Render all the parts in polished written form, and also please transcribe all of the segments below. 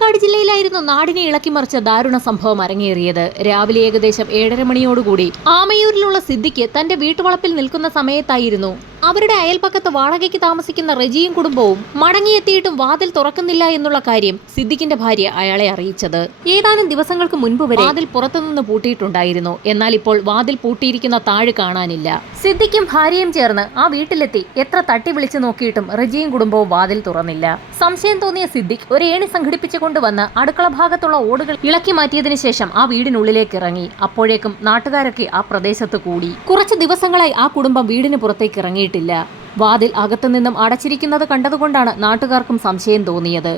പാലക്കാട് ജില്ലയിലായിരുന്നു നാടിനെ ഇളക്കിമറിച്ച ദാരുണ സംഭവം അരങ്ങേറിയത്. രാവിലെ ഏകദേശം 7:30 മണിയോടുകൂടി ആമയൂരിലുള്ള സിദ്ദിഖ് തന്റെ വീട്ടുവളപ്പിൽ നിൽക്കുന്ന സമയത്തായിരുന്നു അവരുടെ അയൽപക്കത്ത് വാടകയ്ക്ക് താമസിക്കുന്ന റജിയും കുടുംബവും മടങ്ങിയെത്തിയിട്ടും വാതിൽ തുറക്കുന്നില്ല എന്നുള്ള കാര്യം സിദ്ദിഖിന്റെ ഭാര്യ അയാളെ അറിയിച്ചത്. ഏതാനും ദിവസങ്ങൾക്ക് മുൻപ് വരെ വാതിൽ പുറത്തുനിന്ന് പൂട്ടിയിട്ടുണ്ടായിരുന്നു. എന്നാൽ ഇപ്പോൾ വാതിൽ പൂട്ടിയിരിക്കുന്ന താഴ് കാണാനില്ല. സിദ്ദിഖും ഭാര്യയും ചേർന്ന് ആ വീട്ടിലെത്തി എത്ര തട്ടി വിളിച്ചു നോക്കിയിട്ടും റജിയും കുടുംബവും വാതിൽ തുറന്നില്ല. സംശയം തോന്നിയ സിദ്ദിഖ് ഒരു ഏണി സംഘടിപ്പിച്ചു കൊണ്ടുവന്ന് അടുക്കള ഭാഗത്തുള്ള ഓടുകൾ ഇളക്കി മാറ്റിയതിനു ശേഷം ആ വീടിനുള്ളിലേക്ക് ഇറങ്ങി. അപ്പോഴേക്കും നാട്ടുകാരൊക്കെ ആ പ്രദേശത്ത് കൂടി. കുറച്ച് ദിവസങ്ങളായി ആ കുടുംബം വീടിന് പുറത്തേക്ക് ഇറങ്ങിയിട്ടില്ല. വാതിൽ അകത്തുനിന്നും അടച്ചിരിക്കുന്നത് കണ്ടതുകൊണ്ടാണ് നാട്ടുകാർക്കും സംശയം തോന്നിയത്.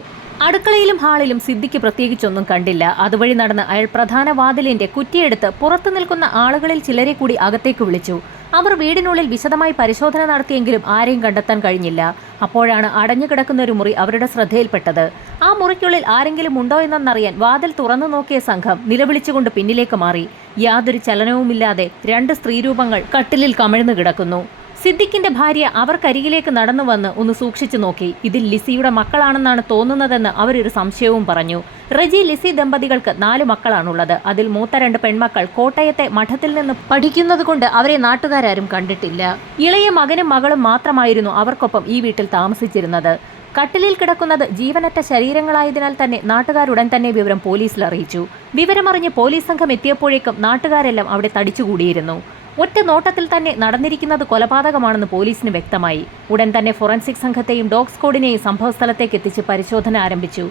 അടുക്കളയിലും ഹാളിലും സിദ്ദിഖ് പ്രത്യേകിച്ചൊന്നും കണ്ടില്ല. അതുവഴി നടന്ന് അയാൾ പ്രധാന വാതിലിന്റെ കുറ്റിയെടുത്ത് പുറത്തു നിൽക്കുന്ന ആളുകളിൽ ചിലരെ കൂടി അകത്തേക്ക് വിളിച്ചു. അവർ വീടിനുള്ളിൽ വിശദമായി പരിശോധന നടത്തിയെങ്കിലും ആരെയും കണ്ടെത്താൻ കഴിഞ്ഞില്ല. അപ്പോഴാണ് അടഞ്ഞുകിടക്കുന്ന ഒരു മുറി അവരുടെ ശ്രദ്ധയിൽപ്പെട്ടത്. ആ മുറിക്കുള്ളിൽ ആരെങ്കിലും ഉണ്ടോ എന്നറിയാൻ വാതിൽ തുറന്നു നോക്കിയ സംഘം നിലവിളിച്ചുകൊണ്ട് പിന്നിലേക്ക് മാറി. യാതൊരു ചലനവുമില്ലാതെ 2 സ്ത്രീരൂപങ്ങൾ കട്ടിലിൽ കമിഴ്ന്നു കിടക്കുന്നു. സിദ്ദിഖിന്റെ ഭാര്യ അവർക്കരികിലേക്ക് നടന്നു വന്ന് ഒന്ന് സൂക്ഷിച്ചു നോക്കി. ഇതിൽ ലിസിയുടെ മക്കളാണെന്നാണ് തോന്നുന്നതെന്ന് അവരൊരു സംശയവും പറഞ്ഞു. റജി ലിസി ദമ്പതികൾക്ക് 4 മക്കളാണുള്ളത്. അതിൽ മൂത്ത 2 പെൺമക്കൾ കോട്ടയത്തെ മഠത്തിൽ നിന്ന് പഠിക്കുന്നത് കൊണ്ട് അവരെ നാട്ടുകാരും കണ്ടിട്ടില്ല. ഇളയ മകനും മകളും മാത്രമായിരുന്നു അവർക്കൊപ്പം ഈ വീട്ടിൽ താമസിച്ചിരുന്നത്. കട്ടിലിൽ കിടക്കുന്നത് ജീവനറ്റ ശരീരങ്ങളായതിനാൽ തന്നെ നാട്ടുകാരുടൻ തന്നെ വിവരം പോലീസിൽ അറിയിച്ചു. വിവരമറിഞ്ഞ് പോലീസ് സംഘം എത്തിയപ്പോഴേക്കും നാട്ടുകാരെല്ലാം അവിടെ തടിച്ചുകൂടിയിരുന്നു. ഒറ്റ നോട്ടത്തിൽ തന്നെ നടന്നിരിക്കുന്നത് കൊലപാതകമാണെന്ന് പോലീസിന് വ്യക്തമായി. ഉടൻ തന്നെ ഫോറൻസിക് സംഘത്തെയും ഡോഗ് സ്ക്വാഡിനെയും സംഭവസ്ഥലത്തേക്ക് എത്തിച്ച് പരിശോധന ആരംഭിച്ചു.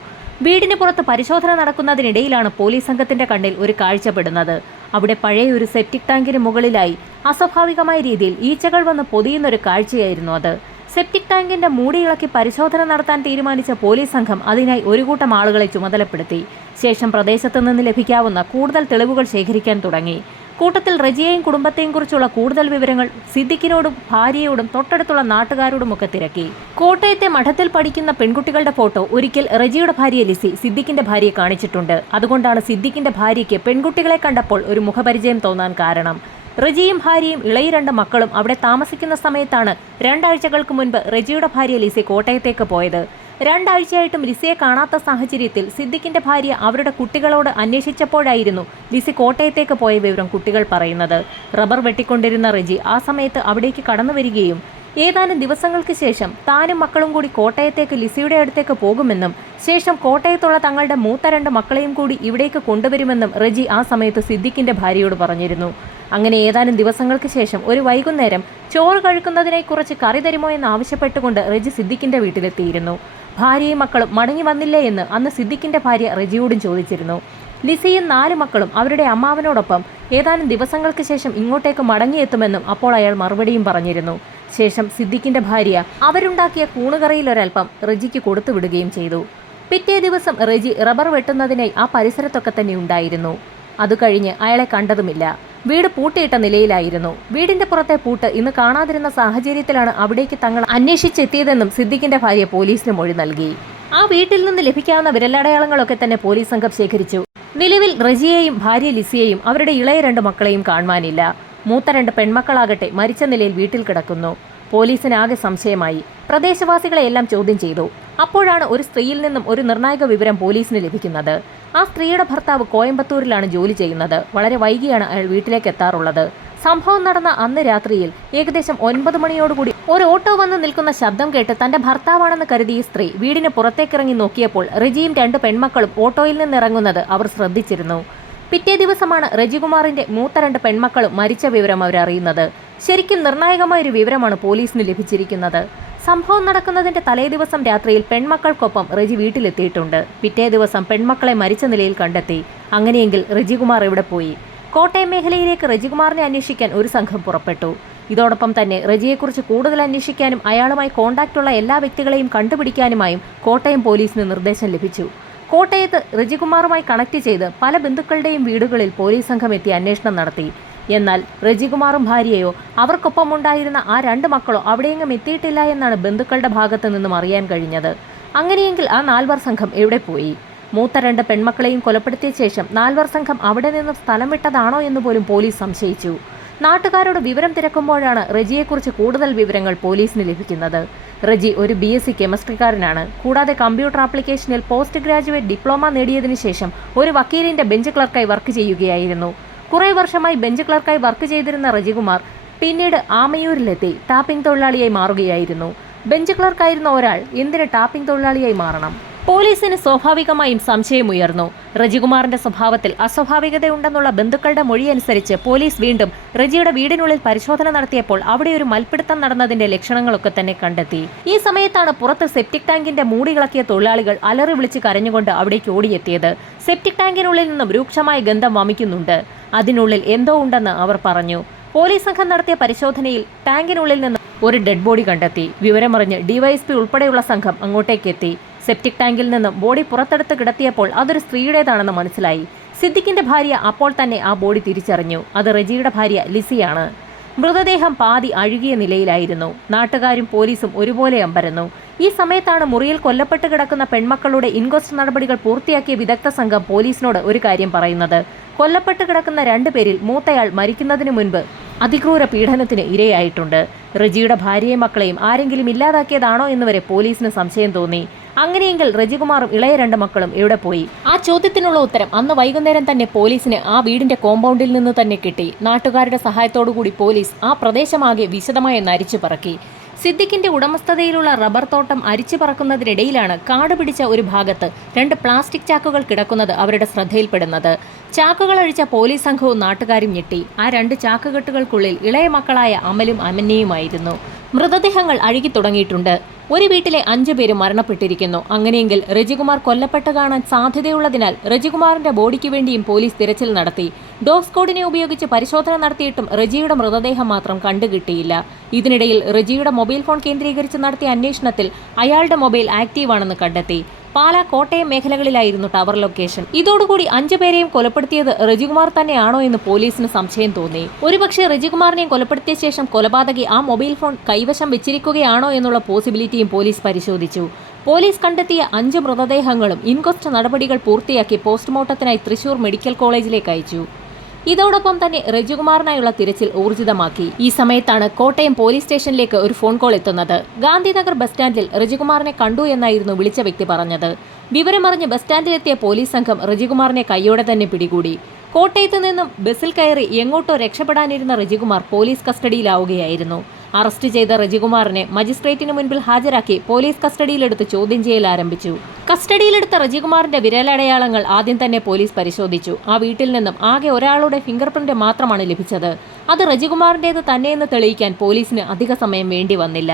വീടിന് പുറത്ത് പരിശോധന നടക്കുന്നതിനിടയിലാണ് പോലീസ് സംഘത്തിന്റെ കണ്ണിൽ ഒരു കാഴ്ചപ്പെടുന്നത്. അവിടെ പഴയ ഒരു സെപ്റ്റിക് ടാങ്കിന് മുകളിലായി അസ്വാഭാവികമായ രീതിയിൽ ഈച്ചകൾ വന്ന് പൊതിയുന്നൊരു കാഴ്ചയായിരുന്നു അത്. സെപ്റ്റിക് ടാങ്കിന്റെ മൂടി ഇളക്കി പരിശോധന നടത്താൻ തീരുമാനിച്ച പോലീസ് സംഘം അതിനായി ഒരു കൂട്ടം ആളുകളെ ചുമതലപ്പെടുത്തി. ശേഷം പ്രദേശത്ത് നിന്ന് ലഭിക്കാവുന്ന കൂടുതൽ തെളിവുകൾ ശേഖരിക്കാൻ തുടങ്ങി. കൂട്ടത്തിൽ റജിയെയും കുടുംബത്തെയും കുറിച്ചുള്ള കൂടുതൽ വിവരങ്ങൾ സിദ്ദിഖിനോടും ഭാര്യയോടും തൊട്ടടുത്തുള്ള നാട്ടുകാരോടുമൊക്കെ തിരക്കി. കോട്ടയത്തെ മഠത്തിൽ പഠിക്കുന്ന പെൺകുട്ടികളുടെ ഫോട്ടോ ഒരിക്കൽ റജിയുടെ ഭാര്യ ലിസി സിദ്ദിഖിന്റെ ഭാര്യയെ കാണിച്ചിട്ടുണ്ട്. അതുകൊണ്ടാണ് സിദ്ദിഖിന്റെ ഭാര്യയ്ക്ക് പെൺകുട്ടികളെ കണ്ടപ്പോൾ ഒരു മുഖപരിചയം തോന്നാൻ കാരണം. റജിയും ഭാര്യയും ഇളയ 2 മക്കളും അവിടെ താമസിക്കുന്ന സമയത്താണ് 2 ആഴ്ചകൾക്ക് മുൻപ് റജിയുടെ ഭാര്യ ലിസി കോട്ടയത്തേക്ക് പോയത്. 2 ആഴ്ചയായിട്ടും ലിസിയെ കാണാത്ത സാഹചര്യത്തിൽ സിദ്ദിഖിന്റെ ഭാര്യ അവരുടെ കുട്ടികളോട് അന്വേഷിച്ചപ്പോഴായിരുന്നു ലിസി കോട്ടയത്തേക്ക് പോയ വിവരം കുട്ടികൾ പറയുന്നത്. റബ്ബർ വെട്ടിക്കൊണ്ടിരുന്ന റജി ആ സമയത്ത് അവിടേക്ക് കടന്നു വരികയും ഏതാനും ദിവസങ്ങൾക്ക് ശേഷം താനും മക്കളും കൂടി കോട്ടയത്തേക്ക് ലിസിയുടെ അടുത്തേക്ക് പോകുമെന്നും ശേഷം കോട്ടയത്തുള്ള തങ്ങളുടെ മൂത്ത 2 മക്കളെയും കൂടി ഇവിടേക്ക് കൊണ്ടുവരുമെന്നും റജി ആ സമയത്ത് സിദ്ദിഖിന്റെ ഭാര്യയോട് പറഞ്ഞിരുന്നു. അങ്ങനെ ഏതാനും ദിവസങ്ങൾക്ക് ശേഷം ഒരു വൈകുന്നേരം ചോറ് കഴിക്കുന്നതിനായി കുറച്ച് കറി തരുമോ എന്ന് ആവശ്യപ്പെട്ടുകൊണ്ട് റജി സിദ്ദിഖിന്റെ വീട്ടിലെത്തിയിരുന്നു. ഭാര്യയും മക്കളും മടങ്ങി വന്നില്ലേ എന്ന് അന്ന് സിദ്ദിഖിന്റെ ഭാര്യ റജിയോടും ചോദിച്ചിരുന്നു. ലിസിയും 4 മക്കളും അവരുടെ അമ്മാവനോടൊപ്പം ഏതാനും ദിവസങ്ങൾക്ക് ശേഷം ഇങ്ങോട്ടേക്ക് മടങ്ങിയെത്തുമെന്നും അപ്പോൾ അയാൾ മറുപടിയും പറഞ്ഞിരുന്നു. ശേഷം സിദ്ദിഖിന്റെ ഭാര്യ അവരുണ്ടാക്കിയ കൂണുകറിയിൽ ഒരൽപ്പം റജിക്ക് കൊടുത്തു വിടുകയും ചെയ്തു. പിറ്റേ ദിവസം റജി റബ്ബർ വെട്ടുന്നതിനായി ആ പരിസരത്തൊക്കെ തന്നെ ഉണ്ടായിരുന്നു. അത് കഴിഞ്ഞ് അയാളെ കണ്ടതുമില്ല. വീട് പൂട്ടിയിട്ട നിലയിലായിരുന്നു. വീടിന്റെ പുറത്തെ പൂട്ട് ഇന്ന് കാണാതിരുന്ന സാഹചര്യത്തിലാണ് അവിടേക്ക് തങ്ങൾ അന്വേഷിച്ചെത്തിയതെന്നും സിദ്ദിഖിന്റെ ഭാര്യ പോലീസിന് മൊഴി നൽകി. ആ വീട്ടിൽ നിന്ന് ലഭിക്കാവുന്ന വിരലടയാളങ്ങളൊക്കെ തന്നെ പോലീസ് സംഘം ശേഖരിച്ചു. നിലവിൽ റജിയെയും ഭാര്യ ലിസിയെയും അവരുടെ ഇളയ 2 മക്കളെയും കാണുവാനില്ല. മൂത്ത 2 പെൺമക്കളാകട്ടെ മരിച്ച നിലയിൽ വീട്ടിൽ കിടക്കുന്നു. പോലീസിനാകെ സംശയമായി. പ്രദേശവാസികളെയെല്ലാം ചോദ്യം ചെയ്തു. അപ്പോഴാണ് ഒരു സ്ത്രീയിൽ നിന്നും ഒരു നിർണായക വിവരം പോലീസിന് ലഭിക്കുന്നത്. ആ സ്ത്രീയുടെ ഭർത്താവ് കോയമ്പത്തൂരിലാണ് ജോലി ചെയ്യുന്നത്. വളരെ വൈകിയാണ് അയാൾ വീട്ടിലേക്ക് എത്താറുള്ളത്. സംഭവം നടന്ന അന്ന് രാത്രിയിൽ ഏകദേശം 9 മണിയോടുകൂടി ഒരു ഓട്ടോ വന്ന് നിൽക്കുന്ന ശബ്ദം കേട്ട് തന്റെ ഭർത്താവാണെന്ന് കരുതിയ സ്ത്രീ വീടിന് പുറത്തേക്കിറങ്ങി നോക്കിയപ്പോൾ റജിയും 2 പെൺമക്കളും ഓട്ടോയിൽ നിന്നിറങ്ങുന്നത് അവർ ശ്രദ്ധിച്ചിരുന്നു. പിറ്റേ ദിവസമാണ് റജികുമാറിന്റെ മൂത്ത 2 പെൺമക്കളും മരിച്ച വിവരം അവരറിയുന്നത്. ശരിക്കും നിർണായകമായൊരു വിവരമാണ് പോലീസിന് ലഭിച്ചിരിക്കുന്നത്. സംഭവം നടക്കുന്നതിന്റെ തലേദിവസം രാത്രിയിൽ പെൺമക്കൾക്കൊപ്പം റജി വീട്ടിലെത്തിയിട്ടുണ്ട്. പിറ്റേ ദിവസം പെൺമക്കളെ മരിച്ച നിലയിൽ കണ്ടെത്തി. അങ്ങനെയെങ്കിൽ റജികുമാർ എവിടെ പോയി? കോട്ടയം മേഖലയിലേക്ക് റജികുമാറിനെ അന്വേഷിക്കാൻ ഒരു സംഘം പുറപ്പെട്ടു. ഇതോടൊപ്പം തന്നെ റജിയെക്കുറിച്ച് കൂടുതൽ അന്വേഷിക്കാനും അയാളുമായി കോണ്ടാക്റ്റുള്ള എല്ലാ വ്യക്തികളെയും കണ്ടുപിടിക്കാനുമായും കോട്ടയം പോലീസിന് നിർദ്ദേശം ലഭിച്ചു. കോട്ടയത്ത് റജികുമാറുമായി കണക്ട് ചെയ്ത് പല ബന്ധുക്കളുടെയും വീടുകളിൽ പോലീസ് സംഘം എത്തി അന്വേഷണം നടത്തി. എന്നാൽ റജികുമാറും ഭാര്യയോ അവർക്കൊപ്പമുണ്ടായിരുന്ന ആ 2 മക്കളോ അവിടെയെങ്ങും എത്തിയിട്ടില്ല എന്നാണ് ബന്ധുക്കളുടെ ഭാഗത്തു നിന്നും അറിയാൻ കഴിഞ്ഞത്. അങ്ങനെയെങ്കിൽ ആ 4 സംഘം എവിടെ പോയി? മൂത്ത 2 പെൺമക്കളെയും കൊലപ്പെടുത്തിയ ശേഷം 4 സംഘം അവിടെ നിന്നും സ്ഥലം വിട്ടതാണോ എന്ന് പോലും പോലീസ് സംശയിച്ചു. നാട്ടുകാരോട് വിവരം തിരക്കുമ്പോഴാണ് റജിയെക്കുറിച്ച് കൂടുതൽ വിവരങ്ങൾ പോലീസിന് ലഭിക്കുന്നത്. റെജി ഒരു BSc കെമിസ്ട്രിക്കാരനാണ്. കൂടാതെ കമ്പ്യൂട്ടർ ആപ്ലിക്കേഷനിൽ പോസ്റ്റ് ഗ്രാജുവേറ്റ് ഡിപ്ലോമ നേടിയതിനു ശേഷം ഒരു വക്കീലിന്റെ ബെഞ്ച് ക്ലർക്കായി വർക്ക് ചെയ്യുകയായിരുന്നു. കുറേ വർഷമായി ബെഞ്ച് ക്ലർക്കായി വർക്ക് ചെയ്തിരുന്ന റജികുമാർ പിന്നീട് ആമയൂരിലെത്തി ടാപ്പിംഗ് തൊഴിലാളിയായി മാറുകയായിരുന്നു. ബെഞ്ച് ക്ലർക്കായിരുന്ന ഒരാൾ എന്തിന് ടാപ്പിംഗ് തൊഴിലാളിയായി മാറണം? പോലീസിന് സ്വാഭാവികമായും സംശയമുയർന്നു. റജികുമാറിന്റെ സ്വഭാവത്തിൽ അസ്വാഭാവികതയുണ്ടെന്നുള്ള ബന്ധുക്കളുടെ മൊഴിയനുസരിച്ച് പോലീസ് വീണ്ടും റജിയുടെ വീടിനുള്ളിൽ പരിശോധന നടത്തിയപ്പോൾ അവിടെ ഒരു മൽപ്പിടുത്തം നടന്നതിന്റെ ലക്ഷണങ്ങളൊക്കെ തന്നെ കണ്ടെത്തി. ഈ സമയത്താണ് പുറത്ത് സെപ്റ്റിക് ടാങ്കിന്റെ മൂടികളക്കിയ തൊഴിലാളികൾ അലറി വിളിച്ച് കരഞ്ഞുകൊണ്ട് അവിടേക്ക് ഓടിയെത്തിയത്. സെപ്റ്റിക് ടാങ്കിനുള്ളിൽ നിന്നും രൂക്ഷമായ ഗന്ധം വമിക്കുന്നുണ്ട്. അതിനുള്ളിൽ എന്തോ ഉണ്ടെന്ന് അവർ പറഞ്ഞു. പോലീസ് സംഘം നടത്തിയ പരിശോധനയിൽ ടാങ്കിനുള്ളിൽ നിന്ന് ഒരു ഡെഡ് ബോഡി കണ്ടെത്തി. വിവരമറിഞ്ഞ് DYSP ഉൾപ്പെടെയുള്ള സംഘം അങ്ങോട്ടേക്കെത്തി. സെപ്റ്റിക് ടാങ്കിൽ നിന്നും ബോഡി പുറത്തെടുത്ത് കിടത്തിയപ്പോൾ അതൊരു സ്ത്രീയുടേതാണെന്ന് മനസ്സിലായി. സിദ്ദിഖിന്റെ ഭാര്യ അപ്പോൾ തന്നെ ആ ബോഡി തിരിച്ചറിഞ്ഞു. അത് റജിയുടെ ഭാര്യ ലിസിയാണ്. മൃതദേഹം പാതി അഴുകിയ നിലയിലായിരുന്നു. നാട്ടുകാരും പോലീസും ഒരുപോലെ അമ്പരന്നു. ഈ സമയത്താണ് മുറിയിൽ കൊല്ലപ്പെട്ട് കിടക്കുന്ന പെൺമക്കളുടെ ഇൻക്വസ്റ്റ് നടപടികൾ പൂർത്തിയാക്കിയ വിദഗ്ധ സംഘം പോലീസിനോട് ഒരു കാര്യം പറയുന്നത്. കൊല്ലപ്പെട്ട് കിടക്കുന്ന 2 പേരിൽ മൂത്തയാൾ മരിക്കുന്നതിന് മുൻപ് അതിക്രൂര പീഡനത്തിന് ഇരയായിട്ടുണ്ട്. റജിയുടെ ഭാര്യയും മക്കളെയും ആരെങ്കിലും ഇല്ലാതാക്കിയതാണോ എന്നുവരെ പോലീസിന് സംശയം തോന്നി. അങ്ങനെയെങ്കിൽ റജികുമാറും ഇളയ 2 മക്കളും എവിടെ പോയി? ആ ചോദ്യത്തിനുള്ള ഉത്തരം അന്ന് വൈകുന്നേരം തന്നെ പോലീസിന് ആ വീടിന്റെ കോമ്പൗണ്ടിൽ നിന്ന് തന്നെ കിട്ടി. നാട്ടുകാരുടെ സഹായത്തോടുകൂടി പോലീസ് ആ പ്രദേശമാകെ വിശദമായി നരിച്ചു പറക്കി. സിദ്ദിഖിന്റെ ഉടമസ്ഥതയിലുള്ള റബ്ബർ തോട്ടം അരിച്ചു പറക്കുന്നതിനിടയിലാണ് കാട് പിടിച്ച ഒരു ഭാഗത്ത് 2 പ്ലാസ്റ്റിക് ചാക്കുകൾ കിടക്കുന്നത് അവരുടെ ശ്രദ്ധയിൽപ്പെടുന്നത്. ചാക്കുകൾ അഴിച്ച പോലീസ് സംഘവും നാട്ടുകാരും ഞെട്ടി. ആ 2 ചാക്കുകെട്ടുകൾക്കുള്ളിൽ ഇളയ മക്കളായ അമലും അമന്നയുമായിരുന്നു. മൃതദേഹങ്ങൾ അഴുകി തുടങ്ങിയിട്ടുണ്ട്. ഒരു വീട്ടിലെ 5 പേര് മരണപ്പെട്ടിരിക്കുന്നു. അങ്ങനെയെങ്കിൽ റജികുമാർ കൊല്ലപ്പെട്ട് കാണാൻ സാധ്യതയുള്ളതിനാൽ റജികുമാറിന്റെ ബോഡിക്ക് വേണ്ടിയും പോലീസ് തിരച്ചിൽ നടത്തി. ഡോഗ് സ്ക്വാഡിനെ ഉപയോഗിച്ച് പരിശോധന നടത്തിയിട്ടും റജിയുടെ മൃതദേഹം മാത്രം കണ്ടുകിട്ടിയില്ല. ഇതിനിടയിൽ റജിയുടെ മൊബൈൽ ഫോൺ കേന്ദ്രീകരിച്ച് നടത്തിയ അന്വേഷണത്തിൽ അയാളുടെ മൊബൈൽ ആക്റ്റീവാണെന്ന് കണ്ടെത്തി. പാലാ, കോട്ടയം മേഖലകളിലായിരുന്നു ടവർ ലൊക്കേഷൻ. ഇതോടുകൂടി 5 പേരെയും കൊലപ്പെടുത്തിയത് റജികുമാർ തന്നെയാണോ എന്ന് പോലീസിന് സംശയം തോന്നി. ഒരുപക്ഷെ റജികുമാറിനെയും കൊലപ്പെടുത്തിയ ശേഷം കൊലപാതകി ആ മൊബൈൽ ഫോൺ കൈവശം വെച്ചിരിക്കുകയാണോ എന്നുള്ള പോസിബിലിറ്റിയും പോലീസ് പരിശോധിച്ചു. പോലീസ് കണ്ടെത്തിയ 5 മൃതദേഹങ്ങളും ഇൻക്വസ്റ്റ് നടപടികൾ പൂർത്തിയാക്കി പോസ്റ്റ്മോർട്ടത്തിനായി തൃശൂർ മെഡിക്കൽ കോളേജിലേക്ക് അയച്ചു. ഇതോടൊപ്പം തന്നെ റജികുമാറിനായുള്ള തിരച്ചിൽ ഊർജിതമാക്കി. ഈ സമയത്താണ് കോട്ടയം പോലീസ് സ്റ്റേഷനിലേക്ക് ഒരു ഫോൺ കോൾ എത്തുന്നത്. ഗാന്ധിനഗർ ബസ് സ്റ്റാൻഡിൽ റജികുമാറിനെ കണ്ടു എന്നായിരുന്നു വിളിച്ച വ്യക്തി പറഞ്ഞത്. വിവരമറിഞ്ഞ് ബസ് സ്റ്റാൻഡിലെത്തിയ പോലീസ് സംഘം റജികുമാറിനെ കൈയോടെ തന്നെ പിടികൂടി. കോട്ടയത്ത് നിന്നും ബസ്സിൽ കയറി എങ്ങോട്ടോ രക്ഷപ്പെടാനിരുന്ന റജികുമാർ പോലീസ് കസ്റ്റഡിയിലാവുകയായിരുന്നു. അറസ്റ്റ് ചെയ്ത റജികുമാറിനെ മജിസ്ട്രേറ്റിന് മുൻപിൽ ഹാജരാക്കി പോലീസ് കസ്റ്റഡിയിലെടുത്ത് ചോദ്യം ചെയ്യൽ ആരംഭിച്ചു. കസ്റ്റഡിയിലെടുത്ത റജികുമാറിന്റെ വിരലടയാളങ്ങൾ ആദ്യം തന്നെ പോലീസ് പരിശോധിച്ചു. ആ വീട്ടിൽ നിന്നും ആകെ ഒരാളുടെ ഫിംഗർ പ്രിന്റ് മാത്രമാണ് ലഭിച്ചത്. അത് റജികുമാറിന്റേത് തന്നെയെന്ന് തെളിയിക്കാൻ പോലീസിന് അധിക സമയം വേണ്ടി വന്നില്ല.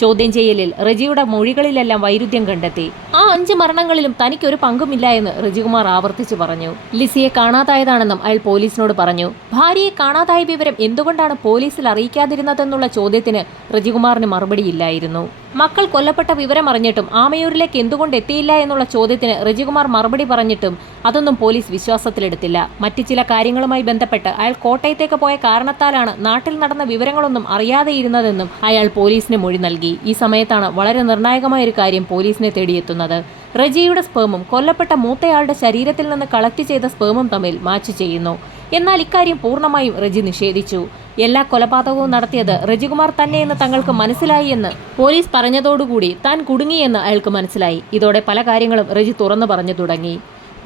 ചോദ്യം ചെയ്യലിൽ റജിയുടെ മൊഴികളിലെല്ലാം വൈരുദ്ധ്യം കണ്ടെത്തി. ആ 5 മരണങ്ങളിലും തനിക്കൊരു പങ്കുമില്ല എന്ന് റജികുമാർ ആവർത്തിച്ചു പറഞ്ഞു. ലിസിയെ കാണാതായതാണെന്നും അയാൾ പോലീസിനോട് പറഞ്ഞു. ഭാര്യയെ കാണാതായ വിവരം എന്തുകൊണ്ടാണ് പോലീസിൽ അറിയിക്കാതിരുന്നതെന്നുള്ള ചോദ്യത്തിന് റജികുമാറിന് മറുപടിയില്ലായിരുന്നു. മക്കൾ കൊല്ലപ്പെട്ട വിവരം അറിഞ്ഞിട്ടും ആമയൂരിലേക്ക് എന്തുകൊണ്ട് എത്തിയില്ല എന്നുള്ള ചോദ്യത്തിന് റജികുമാർ മറുപടി പറഞ്ഞിട്ടും അതൊന്നും പോലീസ് വിശ്വാസത്തിലെടുത്തില്ല. മറ്റു ചില കാര്യങ്ങളുമായി ബന്ധപ്പെട്ട് അയാൾ കോട്ടയത്തേക്ക് പോയ കാരണത്താലാണ് നാട്ടിൽ നടന്ന വിവരങ്ങളൊന്നും അറിയാതെയിരുന്നതെന്നും അയാൾ പോലീസിന് മൊഴി നൽകി. ഈ സമയത്താണ് വളരെ നിർണായകമായ ഒരു കാര്യം പോലീസിനെ തേടിയെത്തുന്നത്. റജിയുടെ സ്പേമും കൊല്ലപ്പെട്ട മൂത്തയാളുടെ ശരീരത്തിൽ നിന്ന് കളക്ട് ചെയ്ത സ്പേമും തമ്മിൽ മാച്ച് ചെയ്യുന്നു. എന്നാൽ ഇക്കാര്യം പൂർണ്ണമായും റജി നിഷേധിച്ചു. എല്ലാ കൊലപാതകവും നടത്തിയത് റജികുമാർ തന്നെയെന്ന് തങ്ങൾക്ക് മനസ്സിലായി എന്ന് പോലീസ് പറഞ്ഞതോടുകൂടി താൻ കുടുങ്ങിയെന്ന് അയാൾക്ക് മനസ്സിലായി. ഇതോടെ പല കാര്യങ്ങളും റജി തുറന്നു പറഞ്ഞു തുടങ്ങി.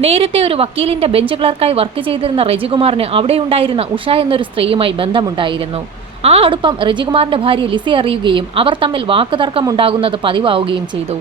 നേരത്തെ ഒരു വക്കീലിന്റെ ബെഞ്ച് ക്ലർക്കായി വർക്ക് ചെയ്തിരുന്ന റജികുമാറിന് അവിടെയുണ്ടായിരുന്ന ഉഷ എന്നൊരു സ്ത്രീയുമായി ബന്ധമുണ്ടായിരുന്നു. ആ അടുപ്പം റജികുമാറിന്റെ ഭാര്യ ലിസി അറിയുകയും അവർ തമ്മിൽ വാക്കുതർക്കമുണ്ടാകുന്നത് പതിവാവുകയും ചെയ്തു.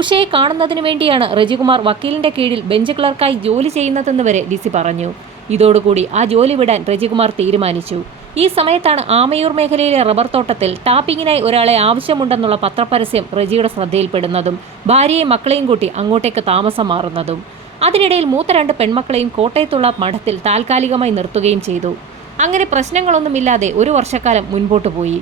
ഉഷയെ കാണുന്നതിന് വേണ്ടിയാണ് റജികുമാർ വക്കീലിന്റെ കീഴിൽ ബെഞ്ച് ക്ലർക്കായി ജോലി ചെയ്യുന്നതെന്ന് വരെ ലിസി പറഞ്ഞു. ഇതോടുകൂടി ആ ജോലി വിടാൻ റജികുമാർ തീരുമാനിച്ചു. ഈ സമയത്താണ് ആമയൂർ മേഖലയിലെ റബ്ബർ തോട്ടത്തിൽ ടാപ്പിങ്ങിനായി ഒരാളെ ആവശ്യമുണ്ടെന്നുള്ള പത്രപരസ്യം റജിയുടെ ശ്രദ്ധയിൽപ്പെടുന്നതും ഭാര്യയെയും മക്കളെയും കൂട്ടി അങ്ങോട്ടേക്ക് താമസം മാറുന്നതും. അതിനിടയിൽ മൂത്ത 2 പെൺമക്കളെയും കോട്ടയത്തുള്ള മഠത്തിൽ താൽക്കാലികമായി നിർത്തുകയും ചെയ്തു. അങ്ങനെ പ്രശ്നങ്ങളൊന്നുമില്ലാതെ 1 വർഷക്കാലം മുൻപോട്ട് പോയി.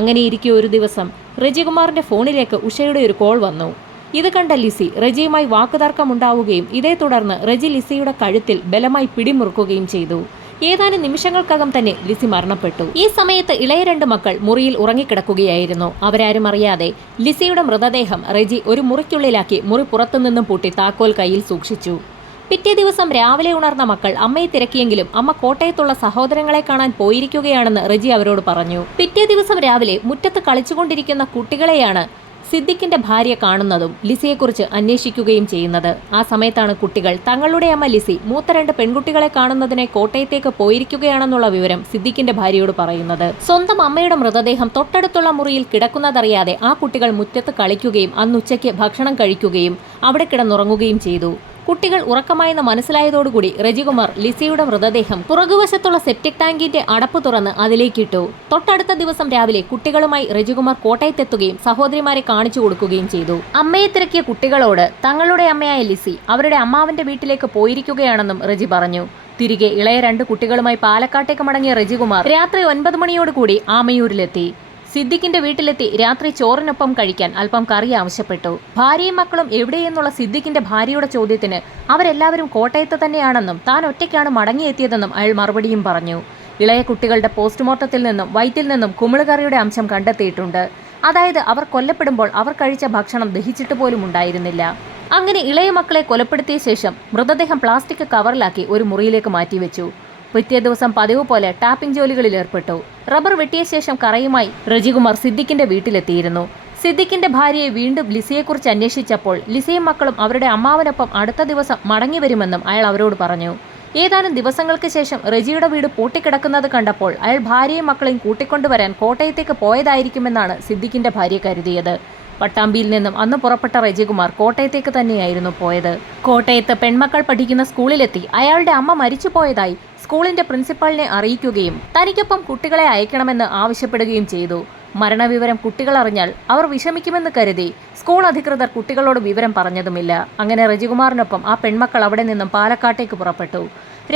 അങ്ങനെയിരിക്കെ ഒരു ദിവസം റജികുമാറിന്റെ ഫോണിലേക്ക് ഉഷയുടെ ഒരു കോൾ വന്നു. ഇത് കണ്ട ലിസി റജിയുമായി വാക്കുതർക്കമുണ്ടാവുകയും ഇതേ തുടർന്ന് റജി ലിസിയുടെ കഴുത്തിൽ ബലമായി പിടിമുറുക്കുകയും ചെയ്തു. ഏതാനും നിമിഷങ്ങൾക്കകം തന്നെ ലിസി മരണപ്പെട്ടു. ഈ സമയത്ത് ഇളയ 2 മക്കൾ മുറിയിൽ ഉറങ്ങിക്കിടക്കുകയായിരുന്നു. അവരാരും അറിയാതെ ലിസിയുടെ മൃതദേഹം റജി ഒരു മുറിക്കുള്ളിലാക്കി മുറി പുറത്തുനിന്നും പൂട്ടി താക്കോൽ കയ്യിൽ സൂക്ഷിച്ചു. പിറ്റേ ദിവസം രാവിലെ ഉണർന്ന മക്കൾ അമ്മയെ തിരക്കിയെങ്കിലും അമ്മ കോട്ടയത്തുള്ള സഹോദരങ്ങളെ കാണാൻ പോയിരിക്കുകയാണെന്ന് റജി അവരോട് പറഞ്ഞു. പിറ്റേ ദിവസം രാവിലെ മുറ്റത്ത് കളിച്ചുകൊണ്ടിരിക്കുന്ന കുട്ടികളെയാണ് സിദ്ദിഖിന്റെ ഭാര്യ കാണുന്നതും ലിസിയെക്കുറിച്ച് അന്വേഷിക്കുകയും ചെയ്യുന്നത്. ആ സമയത്താണ് കുട്ടികൾ തങ്ങളുടെ അമ്മ ലിസി മൂത്ത 2 പെൺകുട്ടികളെ കാണുന്നതിനെ കോട്ടയത്തേക്ക് പോയിരിക്കുകയാണെന്നുള്ള വിവരം സിദ്ദിഖിന്റെ ഭാര്യയോട് പറയുന്നത്. സ്വന്തം അമ്മയുടെ മൃതദേഹം തൊട്ടടുത്തുള്ള മുറിയിൽ കിടക്കുന്നതറിയാതെ ആ കുട്ടികൾ മുറ്റത്ത് കളിക്കുകയും അന്നുച്ചയ്ക്ക് ഭക്ഷണം കഴിക്കുകയും അവിടെ കിടന്നുറങ്ങുകയും ചെയ്തു. കുട്ടികൾ ഉറക്കമായെന്ന് മനസ്സിലായതോടുകൂടി റജികുമാർ ലിസിയുടെ മൃതദേഹം പുറകുവശത്തുള്ള സെപ്റ്റിക് ടാങ്കിന്റെ അടപ്പ് തുറന്ന് അതിലേക്കിട്ടു. തൊട്ടടുത്ത ദിവസം രാവിലെ കുട്ടികളുമായി റജികുമാർ കോട്ടയത്തെത്തുകയും സഹോദരിമാരെ കാണിച്ചു കൊടുക്കുകയും ചെയ്തു. അമ്മയെ തിരക്കിയ കുട്ടികളോട് തങ്ങളുടെ അമ്മയായ ലിസി അവരുടെ അമ്മാവന്റെ വീട്ടിലേക്ക് പോയിരിക്കുകയാണെന്നും റജി പറഞ്ഞു. തിരികെ ഇളയ 2 കുട്ടികളുമായി പാലക്കാട്ടേക്ക് മടങ്ങിയ റജികുമാർ രാത്രി 9 മണിയോടുകൂടി ആമയൂരിലെത്തി. സിദ്ദിഖിന്റെ വീട്ടിലെത്തി രാത്രി ചോറിനൊപ്പം കഴിക്കാൻ അല്പം കറി ആവശ്യപ്പെട്ടു. ഭാര്യയും മക്കളും എവിടെയെന്നുള്ള സിദ്ദിഖിന്റെ ഭാര്യയുടെ ചോദ്യത്തിന് അവരെല്ലാവരും കോട്ടയത്ത് തന്നെയാണെന്നും താൻ ഒറ്റയ്ക്കാണ് മടങ്ങിയെത്തിയതെന്നും അയാൾ മറുപടിയും പറഞ്ഞു. ഇളയ കുട്ടികളുടെ പോസ്റ്റ്മോർട്ടത്തിൽ നിന്നും വയറ്റിൽ നിന്നും കുമിളുകറിയുടെ അംശം കണ്ടെത്തിയിട്ടുണ്ട്. അതായത് അവർ കൊല്ലപ്പെടുമ്പോൾ അവർ കഴിച്ച ഭക്ഷണം ദഹിച്ചിട്ട് പോലും ഉണ്ടായിരുന്നില്ല. അങ്ങനെ ഇളയ മക്കളെ കൊലപ്പെടുത്തിയ ശേഷം മൃതദേഹം പ്ലാസ്റ്റിക് കവറിലാക്കി ഒരു മുറിയിലേക്ക് മാറ്റിവെച്ചു. പിറ്റേ ദിവസം പതിവ് പോലെ ടാപ്പിംഗ് ജോലികളിൽ ഏർപ്പെട്ടു. റബ്ബർ വെട്ടിയ ശേഷം കറയുമായി റജികുമാർ സിദ്ദിഖിന്റെ വീട്ടിലെത്തിയിരുന്നു. സിദ്ദിഖിന്റെ ഭാര്യയെ വീണ്ടും ലിസിയെക്കുറിച്ച് അന്വേഷിച്ചപ്പോൾ ലിസിയും മക്കളും അവരുടെ അമ്മാവനൊപ്പം അടുത്ത ദിവസം മടങ്ങി വരുമെന്നും അയാൾ അവരോട് പറഞ്ഞു. ഏതാനും ദിവസങ്ങൾക്ക് ശേഷം റജിയുടെ വീട് പൂട്ടിക്കിടക്കുന്നത് കണ്ടപ്പോൾ അയാൾ ഭാര്യയും മക്കളെയും കൂട്ടിക്കൊണ്ടുവരാൻ കോട്ടയത്തേക്ക് പോയതായിരിക്കുമെന്നാണ് സിദ്ദിഖിന്റെ ഭാര്യ കരുതിയത്. പട്ടാമ്പിയിൽ നിന്നും അന്ന് പുറപ്പെട്ട റജികുമാർ കോട്ടയത്തേക്ക് തന്നെയായിരുന്നു പോയത്. കോട്ടയത്ത് പെൺമക്കൾ പഠിക്കുന്ന സ്കൂളിലെത്തി അയാളുടെ അമ്മ മരിച്ചുപോയതായി സ്കൂളിന്റെ പ്രിൻസിപ്പലിനെ അറിയിക്കുകയും തനിക്കൊപ്പം കുട്ടികളെ അയക്കണമെന്ന് ആവശ്യപ്പെടുകയും ചെയ്തു. മരണവിവരം കുട്ടികൾ അറിഞ്ഞാൽ അവർ വിഷമിക്കുമെന്ന് കരുതി സ്കൂൾ അധികൃതർ കുട്ടികളോട് വിവരം പറഞ്ഞതുമില്ല. അങ്ങനെ റജികുമാറിനൊപ്പം ആ പെൺമക്കൾ അവിടെ നിന്നും പാലക്കാട്ടേക്ക് പുറപ്പെട്ടു.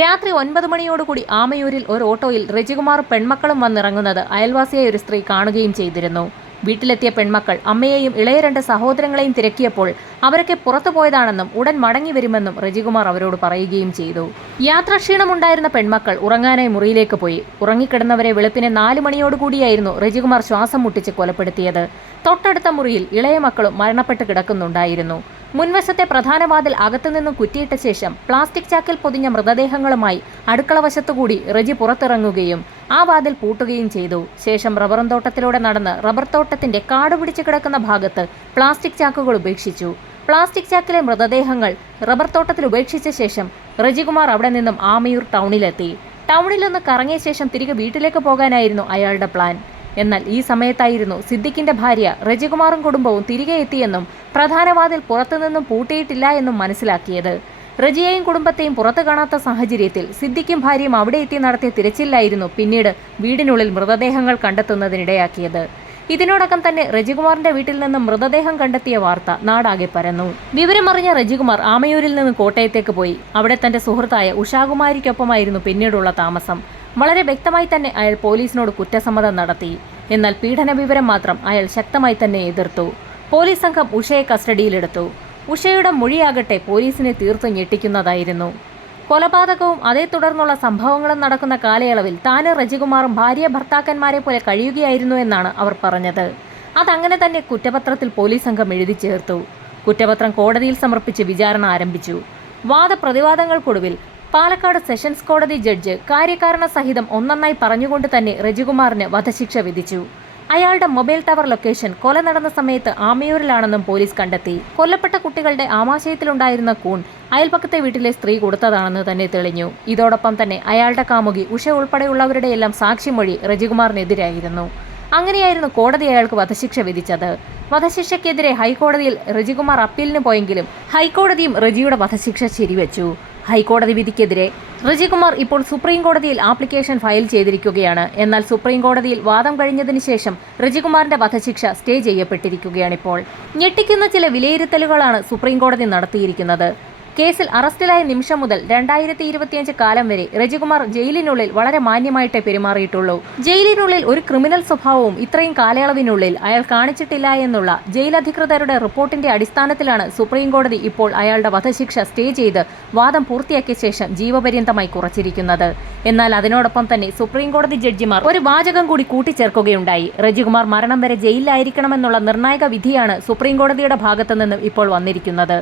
രാത്രി 9 മണിയോടുകൂടി ആമയൂരിൽ ഒരു ഓട്ടോയിൽ റജികുമാറും പെൺമക്കളും വന്നിറങ്ങുന്നത് അയൽവാസിയായ ഒരു സ്ത്രീ കാണുകയും ചെയ്തിരുന്നു. വീട്ടിലെത്തിയ പെൺമക്കൾ അമ്മയെയും ഇളയ 2 സഹോദരങ്ങളെയും തിരക്കിയപ്പോൾ അവരൊക്കെ പുറത്തു പോയതാണെന്നും ഉടൻ മടങ്ങി വരുമെന്നും റജികുമാർ അവരോട് പറയുകയും ചെയ്തു. യാത്രാക്ഷീണമുണ്ടായിരുന്ന പെൺമക്കൾ ഉറങ്ങാനായി മുറിയിലേക്ക് പോയി. ഉറങ്ങിക്കിടന്നവരെ വെളുപ്പിനെ 4 മണിയോടുകൂടിയായിരുന്നു റജികുമാർ ശ്വാസം മുട്ടിച്ച് കൊലപ്പെടുത്തിയത്. തൊട്ടടുത്ത മുറിയിൽ ഇളയ മക്കളും മരണപ്പെട്ട് കിടക്കുന്നുണ്ടായിരുന്നു. മുൻവശത്തെ പ്രധാന വാതിൽ അകത്തുനിന്നും കുറ്റിയിട്ട ശേഷം പ്ലാസ്റ്റിക് ചാക്കിൽ പൊതിഞ്ഞ മൃതദേഹങ്ങളുമായി അടുക്കള വശത്തുകൂടി റജി പുറത്തിറങ്ങുകയും ആ വാതിൽ പൂട്ടുകയും ചെയ്തു. ശേഷം റബ്ബറും തോട്ടത്തിലൂടെ നടന്ന് റബ്ബർ തോട്ടത്തിന്റെ കാട് പിടിച്ചു കിടക്കുന്ന ഭാഗത്ത് പ്ലാസ്റ്റിക് ചാക്കുകൾ ഉപേക്ഷിച്ചു. പ്ലാസ്റ്റിക് ചാക്കിലെ മൃതദേഹങ്ങൾ റബ്ബർ തോട്ടത്തിൽ ഉപേക്ഷിച്ച ശേഷം റജികുമാർ അവിടെ നിന്നും ആമയൂർ ടൗണിലെത്തി. ടൗണിലൊന്ന് കറങ്ങിയ ശേഷം തിരികെ വീട്ടിലേക്ക് പോകാനായിരുന്നു അയാളുടെ പ്ലാൻ. എന്നാൽ ഈ സമയത്തായിരുന്നു സിദ്ദിഖിന്റെ ഭാര്യ റജികുമാറും കുടുംബവും തിരികെ എത്തിയെന്നും പ്രധാന വാതിൽ പുറത്തുനിന്നും പൂട്ടിയിട്ടില്ല എന്നും മനസ്സിലാക്കിയത്. റജിയെയും കുടുംബത്തെയും പുറത്തു കാണാത്ത സാഹചര്യത്തിൽ സിദ്ദിഖും ഭാര്യയും അവിടെ എത്തി നടത്തിയ തിരച്ചിലായിരുന്നു പിന്നീട് വീടിനുള്ളിൽ മൃതദേഹങ്ങൾ കണ്ടെത്തുന്നതിനിടയാക്കിയത്. ഇതിനോടകം തന്നെ റജികുമാറിന്റെ വീട്ടിൽ നിന്നും മൃതദേഹം കണ്ടെത്തിയ വാർത്ത നാടാകെ പരന്നു. വിവരമറിഞ്ഞ റജികുമാർ ആമയൂരിൽ നിന്ന് കോട്ടയത്തേക്ക് പോയി. അവിടെ തന്റെ സുഹൃത്തായ ഉഷാകുമാരിക്കൊപ്പമായിരുന്നു പിന്നീടുള്ള താമസം. വളരെ വ്യക്തമായി തന്നെ അയാൾ പോലീസിനോട് കുറ്റസമ്മതം നടത്തി. എന്നാൽ പീഡന വിവരം മാത്രം അയാൾ ശക്തമായി തന്നെ എതിർത്തു. പോലീസ് സംഘം ഉഷയെ കസ്റ്റഡിയിലെടുത്തു. ഉഷയുടെ മൊഴിയാകട്ടെ പോലീസിനെ തീർത്തും ഞെട്ടിക്കുന്നതായിരുന്നു. കൊലപാതകവും അതേ തുടർന്നുള്ള സംഭവങ്ങളും നടക്കുന്ന കാലയളവിൽ താനും റജികുമാറും ഭാര്യ ഭർത്താക്കന്മാരെ പോലെ കഴിയുകയായിരുന്നു എന്നാണ് അവർ പറഞ്ഞത്. അതങ്ങനെ തന്നെ കുറ്റപത്രത്തിൽ പോലീസ് സംഘം എഴുതി ചേർത്തു. കുറ്റപത്രം കോടതിയിൽ സമർപ്പിച്ച് വിചാരണ ആരംഭിച്ചു. വാദപ്രതിവാദങ്ങൾക്കൊടുവിൽ പാലക്കാട് സെഷൻസ് കോടതി ജഡ്ജ് കാര്യകാരണ സഹിതം ഒന്നൊന്നായി പറഞ്ഞുകൊണ്ട് തന്നെ റജികുമാറിന് വധശിക്ഷ വിധിച്ചു. അയാളുടെ മൊബൈൽ ടവർ ലൊക്കേഷൻ കൊല നടന്ന സമയത്ത് ആമയൂരിലാണെന്നും പോലീസ് കണ്ടെത്തി. കൊല്ലപ്പെട്ട കുട്ടികളുടെ ആമാശയത്തിലുണ്ടായിരുന്ന കൂൺ അയൽപക്കത്തെ വീട്ടിലെ സ്ത്രീ കൊടുത്തതാണെന്ന് തന്നെ തെളിഞ്ഞു. ഇതോടൊപ്പം തന്നെ അയാളുടെ കാമുകി ഉഷ ഉൾപ്പെടെയുള്ളവരുടെയെല്ലാം സാക്ഷിമൊഴി റജികുമാറിനെതിരായിരുന്നു. അങ്ങനെയായിരുന്നു കോടതി അയാൾക്ക് വധശിക്ഷ വിധിച്ചത്. വധശിക്ഷയ്ക്കെതിരെ ഹൈക്കോടതിയിൽ റജികുമാർ അപ്പീലിന് പോയെങ്കിലും ഹൈക്കോടതിയും റജിയുടെ വധശിക്ഷ ശരിവെച്ചു. ഹൈക്കോടതി വിധിക്കെതിരെ റജികുമാർ ഇപ്പോൾ സുപ്രീം കോടതിയിൽ ആപ്ലിക്കേഷൻ ഫയൽ ചെയ്തിരിക്കുകയാണ്. എന്നാൽ സുപ്രീം കോടതിയിൽ വാദം കഴിഞ്ഞതിന് ശേഷം റജികുമാറിന്റെ വധശിക്ഷ സ്റ്റേ ചെയ്യപ്പെട്ടിരിക്കുകയാണിപ്പോൾ. ഞെട്ടിക്കുന്ന ചില വിലയിരുത്തലുകളാണ് സുപ്രീം കോടതി നടത്തിയിരിക്കുന്നത്. കേസിൽ അറസ്റ്റിലായ നിമിഷം മുതൽ 2025 കാലം വരെ റജികുമാർ ജയിലിനുള്ളിൽ വളരെ മാന്യമായിട്ടേ പെരുമാറിയിട്ടുള്ളൂ. ജയിലിനുള്ളിൽ ഒരു ക്രിമിനൽ സ്വഭാവവും ഇത്രയും കാലയളവിനുള്ളിൽ അയാൾ കാണിച്ചിട്ടില്ല എന്നുള്ള ജയിലധികൃതരുടെ റിപ്പോർട്ടിന്റെ അടിസ്ഥാനത്തിലാണ് സുപ്രീം കോടതി ഇപ്പോൾ അയാളുടെ വധശിക്ഷ സ്റ്റേ ചെയ്ത് വാദം പൂർത്തിയാക്കിയ ശേഷം ജീവപര്യന്തമായി കുറച്ചിരിക്കുന്നത്. എന്നാൽ അതിനോടൊപ്പം തന്നെ സുപ്രീം കോടതി ജഡ്ജിമാർ ഒരു വാചകം കൂടി കൂട്ടിച്ചേർക്കുകയുണ്ടായി. റജികുമാർ മരണം വരെ ജയിലിലായിരിക്കണമെന്നുള്ള നിർണായക വിധിയാണ് സുപ്രീം കോടതിയുടെ ഭാഗത്തു നിന്നും ഇപ്പോൾ വന്നിരിക്കുന്നത്.